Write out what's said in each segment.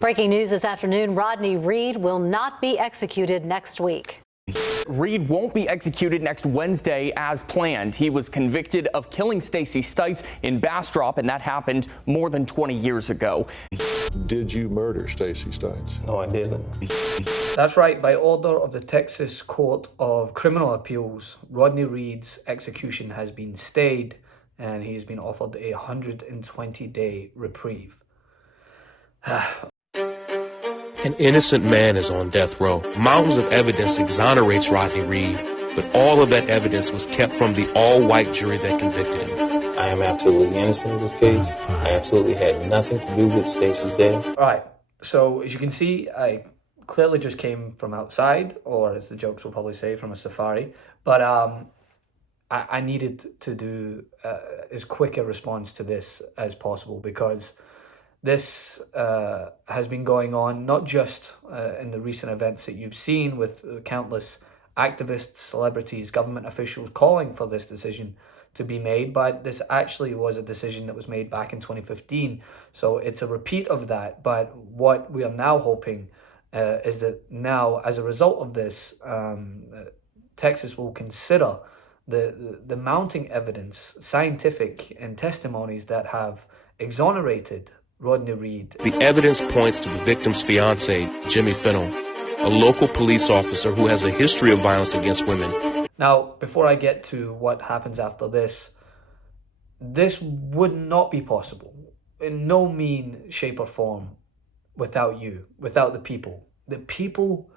Breaking news this afternoon, Rodney Reed will not be executed next week. Reed won't be executed next Wednesday as planned. He was convicted of killing Stacey Stites in Bastrop, and that happened more than 20 years ago. Did you murder Stacey Stites? No, I didn't. That's right. By order of the Texas Court of Criminal Appeals, Rodney Reed's execution has been stayed, and he's been offered a 120-day reprieve. An innocent man is on death row. Mountains of evidence exonerates Rodney Reed, but all of that evidence was kept from the all-white jury that convicted him. I am absolutely innocent in this case. I absolutely had nothing to do with Stacey's death. All right, so as you can see, I clearly just came from outside, or as the jokes will probably say, from a safari. But I needed to do as quick a response to this as possible, because this has been going on not just in the recent events that you've seen with countless activists, celebrities, government officials calling for this decision to be made, but this actually was a decision that was made back in 2015. So it's a repeat of that. But what we are now hoping is that now, as a result of this, Texas will consider the mounting evidence, scientific and testimonies that have exonerated Rodney Reed. The evidence points to the victim's fiance, Jimmy Fennell, a local police officer who has a history of violence against women. Now, before I get to what happens after this, this would not be possible in no mean, shape or form without you, without the people. The people,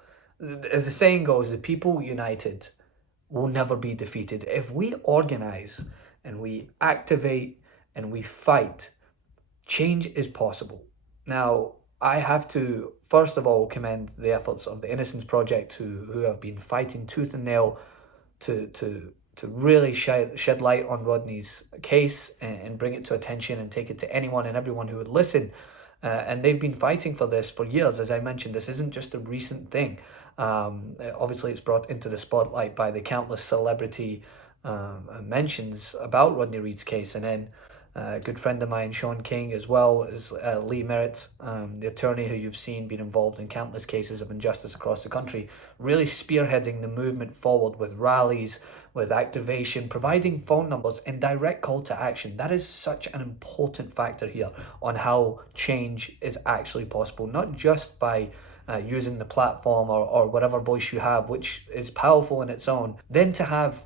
as the saying goes, the people united will never be defeated. If we organize and we activate and we fight, change is possible. Now, I have to, first of all, commend the efforts of the Innocence Project, who have been fighting tooth and nail to really shed light on Rodney's case and bring it to attention and take it to anyone and everyone who would listen. And they've been fighting for this for years. As I mentioned, this isn't just a recent thing. Obviously, it's brought into the spotlight by the countless celebrity mentions about Rodney Reed's case, and then a good friend of mine, Sean King, as well as Lee Merritt, the attorney who you've seen been involved in countless cases of injustice across the country, really spearheading the movement forward with rallies, with activation, providing phone numbers and direct call to action. That is such an important factor here on how change is actually possible, not just by using the platform or whatever voice you have, which is powerful in its own, then to have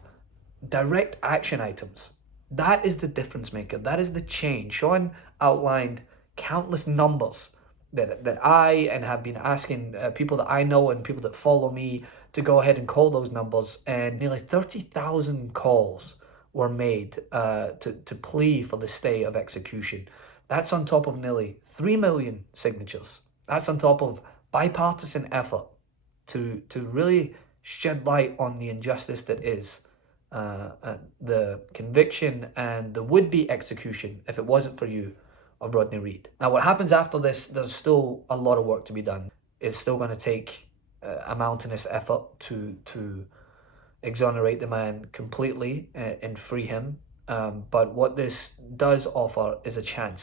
direct action items. That is the difference maker. That is the change. Sean outlined countless numbers that I and have been asking people that I know and people that follow me to go ahead and call those numbers, and nearly 30,000 calls were made to plea for the stay of execution. That's on top of nearly 3 million signatures. That's on top of bipartisan effort to really shed light on the injustice that is the conviction and the would-be execution, if it wasn't for you, of Rodney Reed. Now, what happens after this, there's still a lot of work to be done. It's still going to take a mountainous effort to exonerate the man completely and free him. But what this does offer is a chance